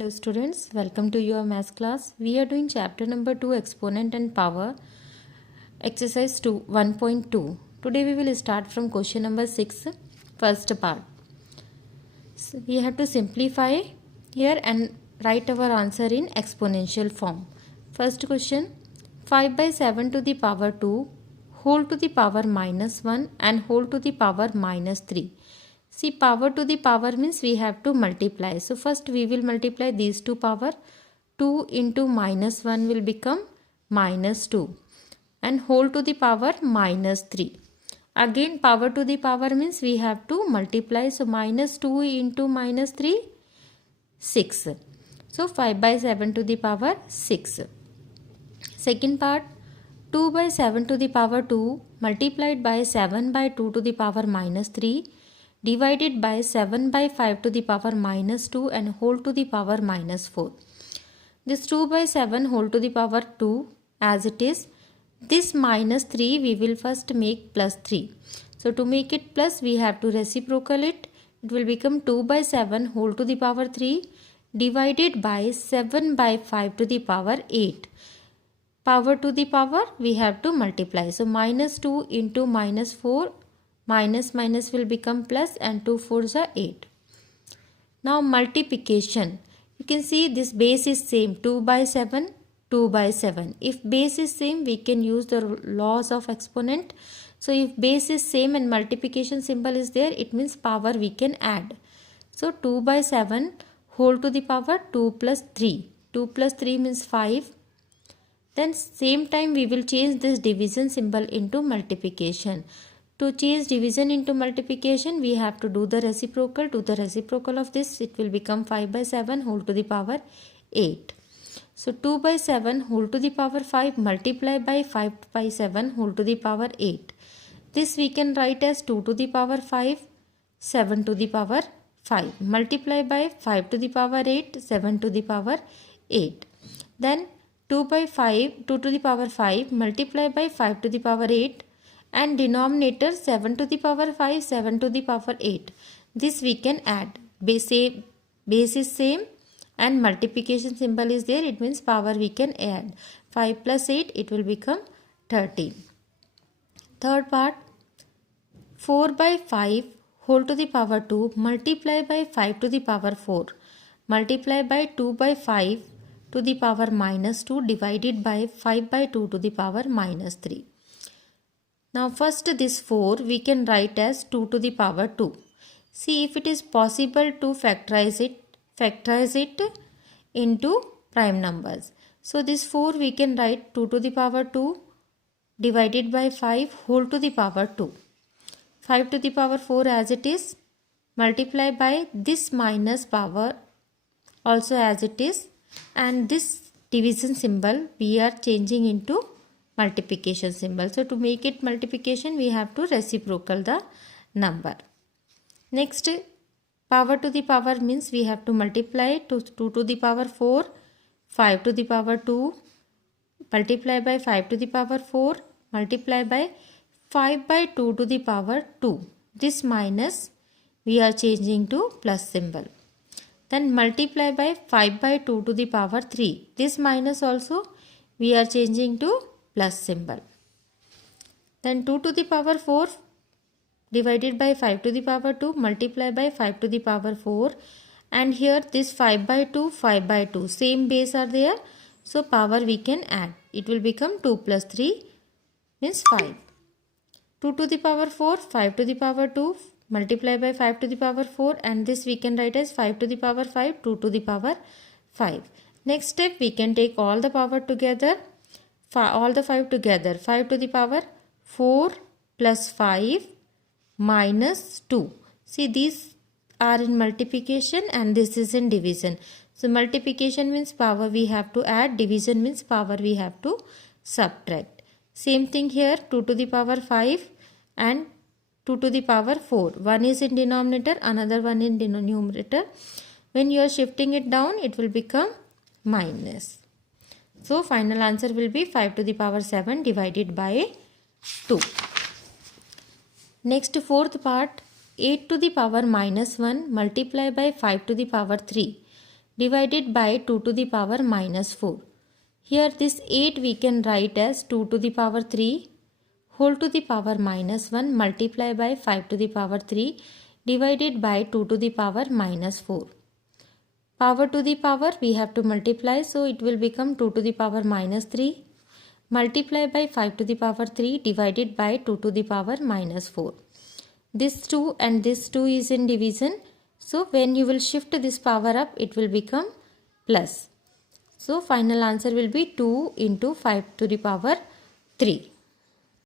Hello students, welcome to your math class. We are doing chapter number 2 exponent and power exercise 1.2. Today we will start from question number 6 first part. So we have to simplify here and write our answer in exponential form. First question, 5 by 7 to the power 2 whole to the power minus 1 and whole to the power minus 3. See, power to the power means we have to multiply. So first we will multiply these two power. 2 into minus 1 will become minus 2 and whole to the power minus 3. Again power to the power means we have to multiply. So minus 2 into minus 3, 6. So 5 by 7 to the power 6. Second part, 2 by 7 to the power 2 multiplied by 7 by 2 to the power minus 3 divided by 7 by 5 to the power minus 2 and whole to the power minus 4. This 2 by 7 whole to the power 2 as it is. This minus 3 we will first make plus 3. So to make it plus we have to reciprocal it. It will become 2 by 7 whole to the power 3 divided by 7 by 5 to the power 8. Power to the power we have to multiply. So minus 2 into minus 4. Minus minus will become plus and 2 4s are 8. Now multiplication. You can see this base is same 2 by 7, 2 by 7. If base is same we can use the laws of exponent. So if base is same and multiplication symbol is there, it means power we can add. So 2 by 7 whole to the power 2 plus 3. 2 plus 3 means 5. Then same time we will change this division symbol into multiplication. To change division into multiplication, we have to do the reciprocal. To the reciprocal of this, it will become 5 by 7 whole to the power 8. So 2 by 7 whole to the power 5 multiply by 5 by 7 whole to the power 8. This we can write as 2 to the power 5, 7 to the power 5. Multiply by 5 to the power 8, 7 to the power 8. Then 2 by 5, 2 to the power 5 multiply by 5 to the power 8. And denominator 7 to the power 5, 7 to the power 8. This we can add. Base is same and multiplication symbol is there. It means power we can add. 5 plus 8 it will become 13. Third part, 4 by 5 whole to the power 2 multiply by 5 to the power 4. Multiply by 2 by 5 to the power minus 2 divided by 5 by 2 to the power minus 3. Now first this 4 we can write as 2 to the power 2. See if it is possible to factorize it into prime numbers. So this 4 we can write 2 to the power 2 divided by 5 whole to the power 2. 5 to the power 4 as it is. Multiply by this minus power also as it is. And this division symbol we are changing into multiplication symbol. So to make it multiplication we have to reciprocal the number. Next, power to the power means we have to multiply to 2 to the power 4, 5 to the power 2, multiply by 5 to the power 4, multiply by 5 by 2 to the power 2. This minus we are changing to plus symbol. Then multiply by 5 by 2 to the power 3. This minus also we are changing to plus symbol. Then 2 to the power 4 divided by 5 to the power 2 multiply by 5 to the power 4, and here this 5 by 2, 5 by 2 same base are there. So power we can add. It will become 2 plus 3 means 5. 2 to the power 4, 5 to the power 2 multiply by 5 to the power 4, and this we can write as 5 to the power 5, 2 to the power 5. Next step we can take all the power together. All the 5 together, 5 to the power 4 plus 5 minus 2. See, these are in multiplication and this is in division. So multiplication means power we have to add, division means power we have to subtract. Same thing here, 2 to the power 5 and 2 to the power 4. One is in denominator, another one in numerator. When you are shifting it down, it will become minus. So final answer will be 5 to the power 7 divided by 2. Next fourth part, 8 to the power minus 1 multiply by 5 to the power 3 divided by 2 to the power minus 4. Here this 8 we can write as 2 to the power 3 whole to the power minus 1 multiply by 5 to the power 3 divided by 2 to the power minus 4. Power to the power we have to multiply, so it will become 2 to the power minus 3 multiply by 5 to the power 3 divided by 2 to the power minus 4. This 2 and this 2 is in division, so when you will shift this power up it will become plus. So final answer will be 2 into 5 to the power 3.